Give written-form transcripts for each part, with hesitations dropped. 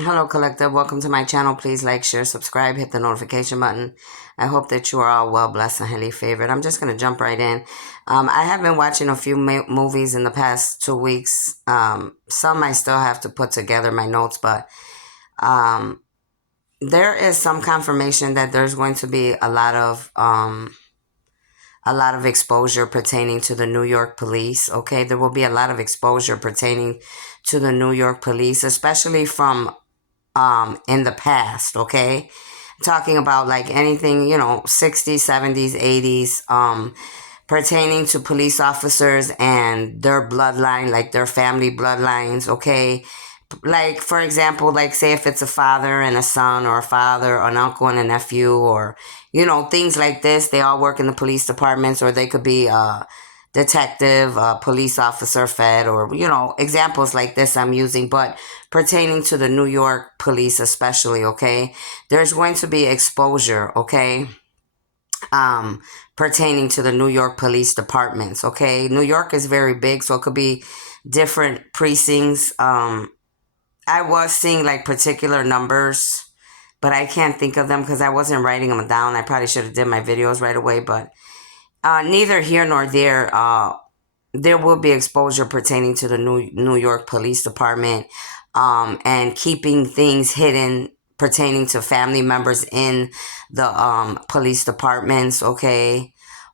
Hello, Collective. Welcome to my channel. Please like, share, subscribe, hit the notification button. I hope that you are all well, blessed, and highly favored. I'm just going to jump right in. I have been watching a few movies in the past 2 weeks. Some I still have to put together my notes, but um, there is some confirmation that there's going to be a lot of exposure pertaining to the New York police. Okay, there will be a lot of exposure pertaining to the New York police, especially from in the past, okay? Talking about like anything, 60s, 70s, 80s, pertaining to police officers and their bloodline, like their family bloodlines, okay? Like, for example, like say if it's a father and a son, or a father, an uncle and a nephew, or, things like this, they all work in the police departments, or they could be a detective, a police officer, fed, or, examples like this I'm using, but pertaining to the New York police especially, okay? There's going to be exposure, okay? um, Pertaining to the New York police departments. Okay, New York is very big, so it could be different precincts. I was seeing like particular numbers, but I can't think of them because I wasn't writing them down. I probably should have did my videos right away, but neither here nor there. There will be exposure pertaining to the New York Police Department, and keeping things hidden pertaining to family members in the police departments, okay,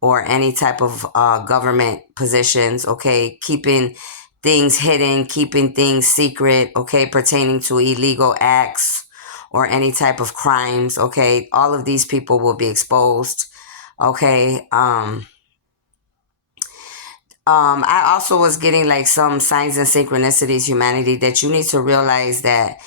or any type of government positions, okay, keeping things hidden, keeping things secret, okay, pertaining to illegal acts or any type of crimes, okay. All of these people will be exposed, okay. I also was getting like some signs and synchronicities, humanity, that you need to realize that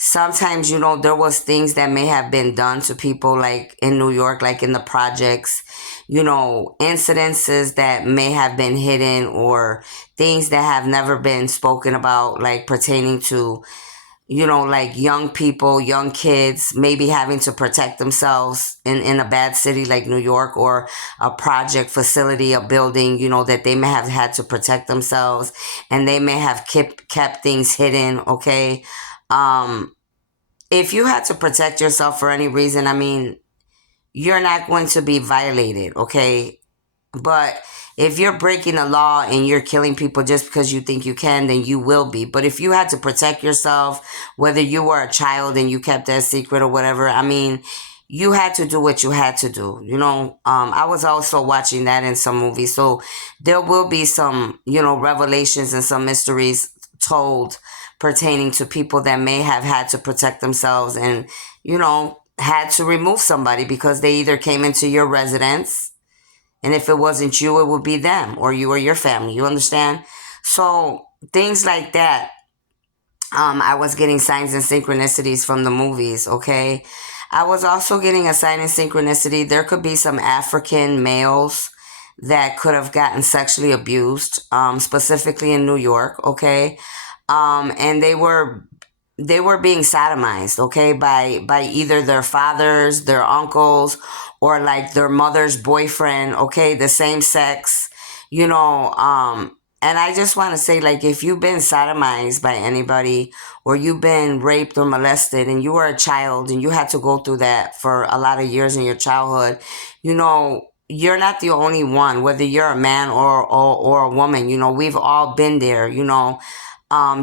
sometimes, there was things that may have been done to people like in New York, like in the projects, incidences that may have been hidden, or things that have never been spoken about, like pertaining to, like young people, young kids, maybe having to protect themselves in a bad city like New York, or a project facility, a building, that they may have had to protect themselves, and they may have kept things hidden, okay? Um, if you had to protect yourself for any reason, I mean, you're not going to be violated, okay? But if you're breaking the law and you're killing people just because you think you can, then you will be. But if you had to protect yourself, whether you were a child and you kept that secret or whatever, I mean, you had to do what you had to do. I was also watching that in some movies. So there will be some, revelations and some mysteries told pertaining to people that may have had to protect themselves, and, had to remove somebody because they either came into your residence, and if it wasn't you, it would be them, or you or your family. You understand? So things like that. I was getting signs and synchronicities from the movies, okay? I was also getting a sign and synchronicity. There could be some African males that could have gotten sexually abused, specifically in New York, okay? And they were being sodomized, okay, by either their fathers, their uncles, or like their mother's boyfriend, okay, the same sex, you know. And I just want to say, like, if you've been sodomized by anybody, or you've been raped or molested, and you were a child and you had to go through that for a lot of years in your childhood, you're not the only one, whether you're a man or a woman, we've all been there,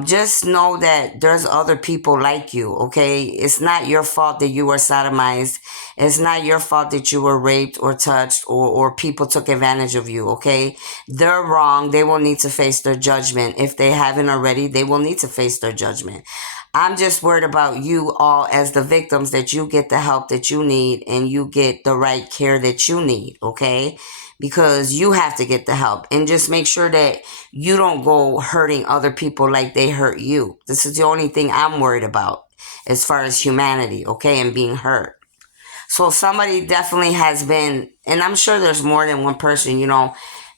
just know that there's other people like you, okay? It's not your fault that you were sodomized. It's not your fault that you were raped or touched, or people took advantage of you, okay? They're wrong. They will need to face their judgment. If they haven't already, they will need to face their judgment. I'm just worried about you all as the victims, that you get the help that you need and you get the right care that you need, okay? Because you have to get the help, and just make sure that you don't go hurting other people like they hurt you. This is the only thing I'm worried about as far as humanity, okay, and being hurt. So somebody definitely has been, and I'm sure there's more than one person,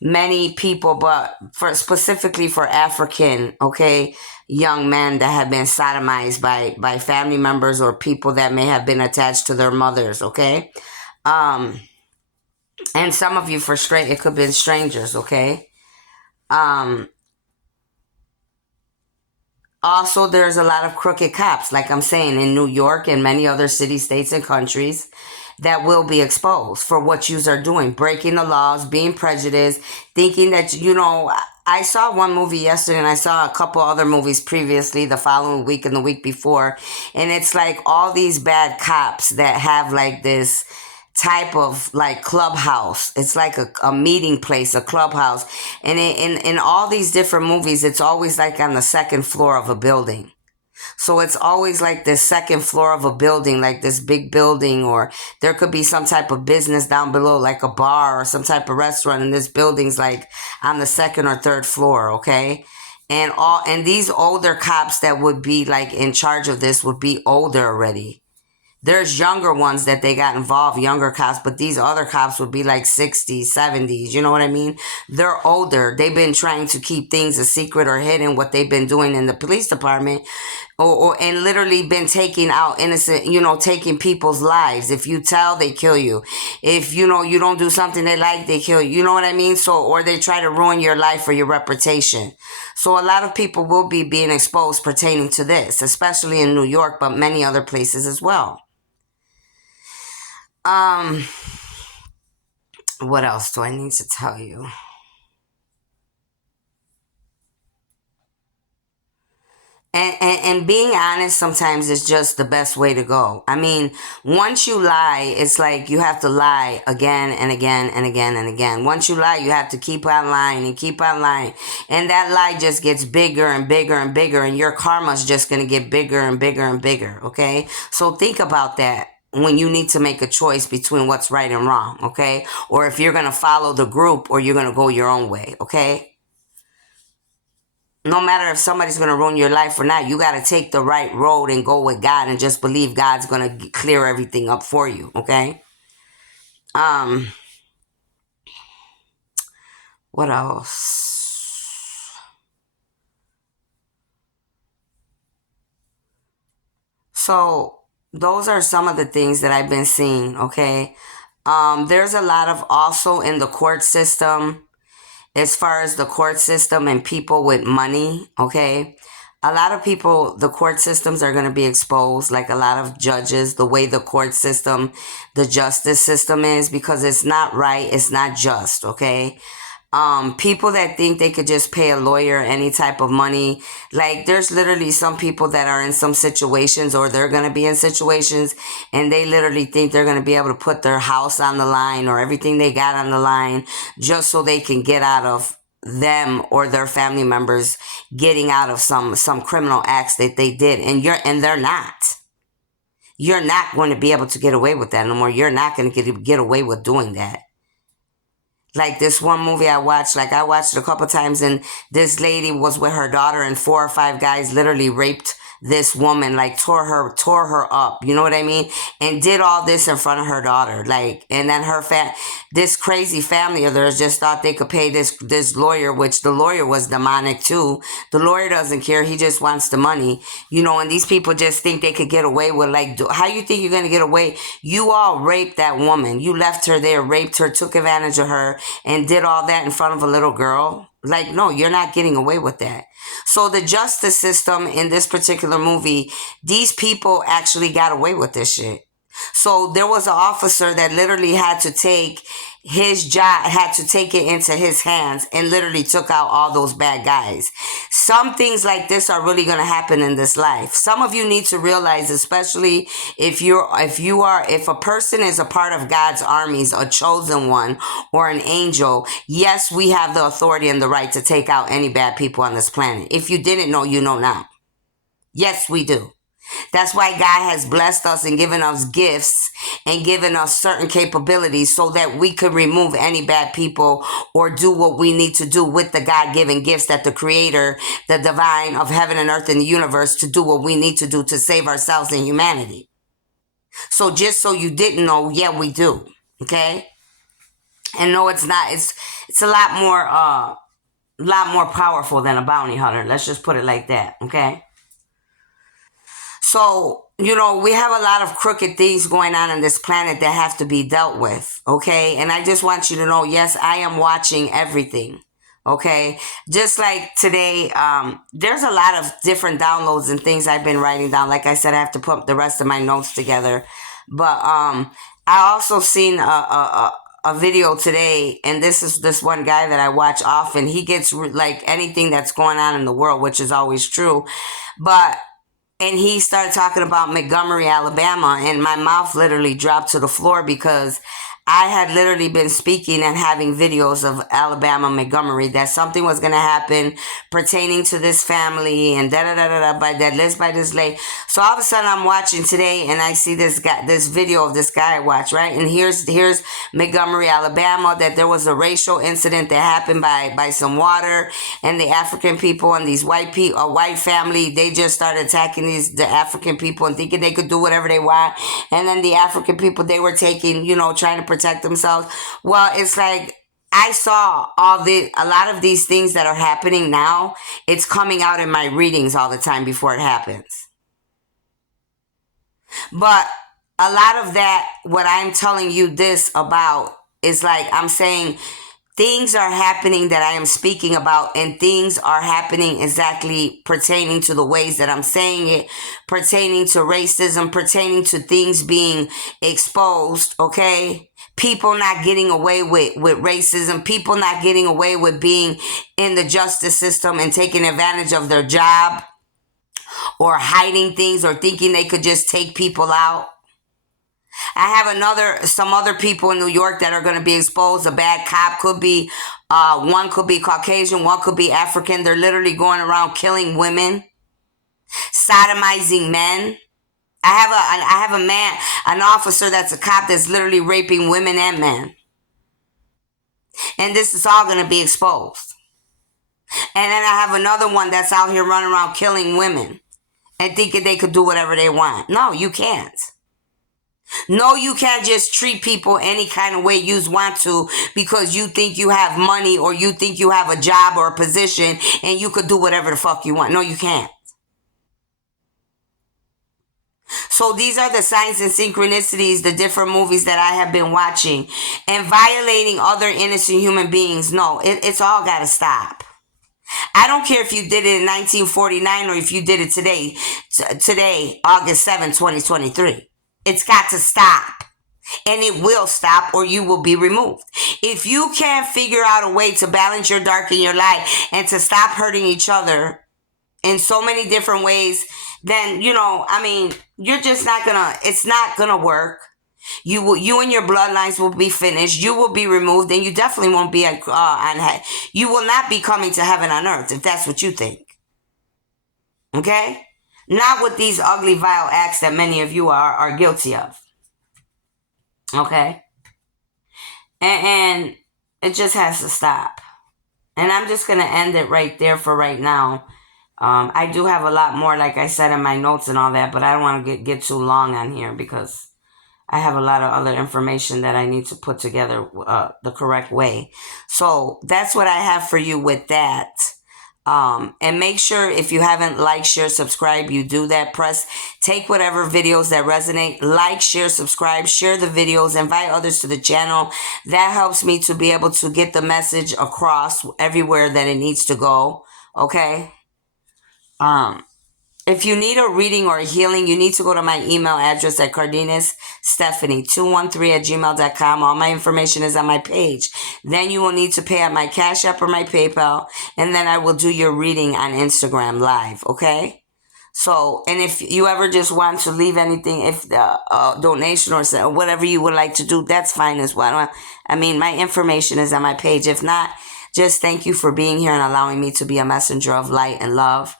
many people, but specifically for African, okay, young men that have been sodomized by family members or people that may have been attached to their mothers, okay? Um, and some of you for straight, it could be strangers, okay? Um, also there's a lot of crooked cops, like I'm saying, in New York and many other cities, states, and countries that will be exposed for what yous are doing, breaking the laws, being prejudiced, thinking that, I saw one movie yesterday and I saw a couple other movies previously the following week and the week before. And it's like all these bad cops that have like this type of like clubhouse. It's like a meeting place, a clubhouse. And in all these different movies, it's always like on the second floor of a building. So it's always like this second floor of a building, like this big building, or there could be some type of business down below, like a bar or some type of restaurant, and this building's like on the second or third floor, okay? And these older cops that would be like in charge of this would be older already. There's younger ones that they got involved, younger cops, but these other cops would be like 60s, 70s. You know what I mean? They're older. They've been trying to keep things a secret or hidden what they've been doing in the police department, or and literally been taking out innocent, taking people's lives. If you tell, they kill you. If you don't do something they like, they kill you. You know what I mean? So, or they try to ruin your life or your reputation. So a lot of people will be being exposed pertaining to this, especially in New York, but many other places as well. Um, what else do I need to tell you? And being honest sometimes is just the best way to go. I mean, once you lie, it's like you have to lie again and again and again and again. Once you lie, you have to keep on lying and keep on lying. And that lie just gets bigger and bigger and bigger, and your karma's just going to get bigger and bigger and bigger, okay? So think about that when you need to make a choice between what's right and wrong, okay? Or if you're going to follow the group or you're going to go your own way, okay? No matter if somebody's going to ruin your life or not, you got to take the right road and go with God and just believe God's going to clear everything up for you, okay? Um, what else? So, those are some of the things that I've been seeing, okay? There's a lot of also in the court system, as far as the court system and people with money, okay? A lot of people, the court systems are going to be exposed, like a lot of judges, the way the court system, the justice system is, because it's not right, it's not just, okay? People that think they could just pay a lawyer any type of money, like there's literally some people that are in some situations, or they're going to be in situations, and they literally think they're going to be able to put their house on the line or everything they got on the line just so they can get out of them or their family members getting out of some criminal acts that they did, and they're not. You're not going to be able to get away with that no more. You're not going to get away with doing that. Like this one movie I watched, like I watched it a couple times, and this lady was with her daughter, and four or five guys literally raped this woman, like tore her up, you know what I mean? And did all this in front of her daughter. Like, and then this crazy family of theirs just thought they could pay this lawyer, which the lawyer was demonic too. The lawyer doesn't care, he just wants the money, and these people just think they could get away with, like, how you think you're gonna get away? You all raped that woman, you left her there, raped her, took advantage of her, and did all that in front of a little girl. Like, no, you're not getting away with that. So the justice system in this particular movie, these people actually got away with this shit. So there was an officer that literally had to take his job, had to take it into his hands, and literally took out all those bad guys. Some things like this are really going to happen in this life. Some of you need to realize, especially if a person is a part of God's armies, a chosen one or an angel, yes, we have the authority and the right to take out any bad people on this planet. If you didn't know, you know now. Yes, we do. That's why God has blessed us and given us gifts and given us certain capabilities so that we could remove any bad people or do what we need to do with the God-given gifts that the Creator, the divine of heaven and earth and the universe, to do what we need to do to save ourselves and humanity. So just so you didn't know, yeah, we do. Okay? And no, it's not. It's a lot more powerful than a bounty hunter. Let's just put it like that. Okay? So, we have a lot of crooked things going on this planet that have to be dealt with, okay? And I just want you to know, yes, I am watching everything, Okay, just like today, there's a lot of different downloads and things I've been writing down. Like I said, I have to put the rest of my notes together. But I also seen a video today, and this is this one guy that I watch often. He gets like anything that's going on in the world, which is always true. But and he started talking about Montgomery, Alabama, and my mouth literally dropped to the floor because I had literally been speaking and having videos of Alabama, Montgomery, that something was going to happen pertaining to this family and da da da da da by that list by this late. So all of a sudden I'm watching today and I see this guy, this video of this guy I watch, right? And here's Montgomery, Alabama, that there was a racial incident that happened by some water, and the African people and these white people, a white family, they just started attacking the African people and thinking they could do whatever they want. And then the African people, they were taking, trying to protect themselves. Well, it's like I saw a lot of these things that are happening now. It's coming out in my readings all the time before it happens. But a lot of that, what I'm telling you this about, is like I'm saying things are happening that I am speaking about, and things are happening exactly pertaining to the ways that I'm saying it, pertaining to racism, pertaining to things being exposed, okay? People not getting away with racism, people not getting away with being in the justice system and taking advantage of their job, or hiding things, or thinking they could just take people out. I have some other people in New York that are going to be exposed. A bad cop could be, one could be Caucasian, one could be African. They're literally going around killing women, sodomizing men. I have a man, an officer that's a cop that's literally raping women and men. And this is all going to be exposed. And then I have another one that's out here running around killing women and thinking they could do whatever they want. No, you can't. No, you can't just treat people any kind of way you want to because you think you have money or you think you have a job or a position and you could do whatever the fuck you want. No, you can't. So these are the signs and synchronicities, the different movies that I have been watching, and violating other innocent human beings. No, it's all got to stop. I don't care if you did it in 1949 or if you did it today, August 7, 2023. It's got to stop. And it will stop, or you will be removed. If you can't figure out a way to balance your dark and your light and to stop hurting each other in so many different ways, then, you're just not gonna, it's not gonna work. You and your bloodlines will be finished. You will be removed, and you definitely won't be you will not be coming to heaven on earth if that's what you think. Okay? Not with these ugly, vile acts that many of you are guilty of. Okay? And it just has to stop. And I'm just going to end it right there for right now. I do have a lot more, like I said, in my notes and all that, but I don't want to get too long on here because I have a lot of other information that I need to put together the correct way. So that's what I have for you with that. And make sure if you haven't liked, share, subscribe, you do that. Take whatever videos that resonate, like, share, subscribe, share the videos, invite others to the channel. That helps me to be able to get the message across everywhere that it needs to go. Okay? If you need a reading or a healing, you need to go to my email address at cardenas213@gmail.com. All my information is on my page. Then you will need to pay at my Cash App or my PayPal, and then I will do your reading on Instagram live, okay? So, and if you ever just want to leave anything, if the donation or whatever you would like to do, that's fine as well. My information is on my page. If not, just thank you for being here and allowing me to be a messenger of light and love.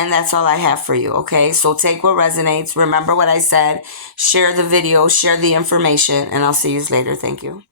And that's all I have for you, okay? So take what resonates. Remember what I said. Share the video, share the information, and I'll see you later. Thank you.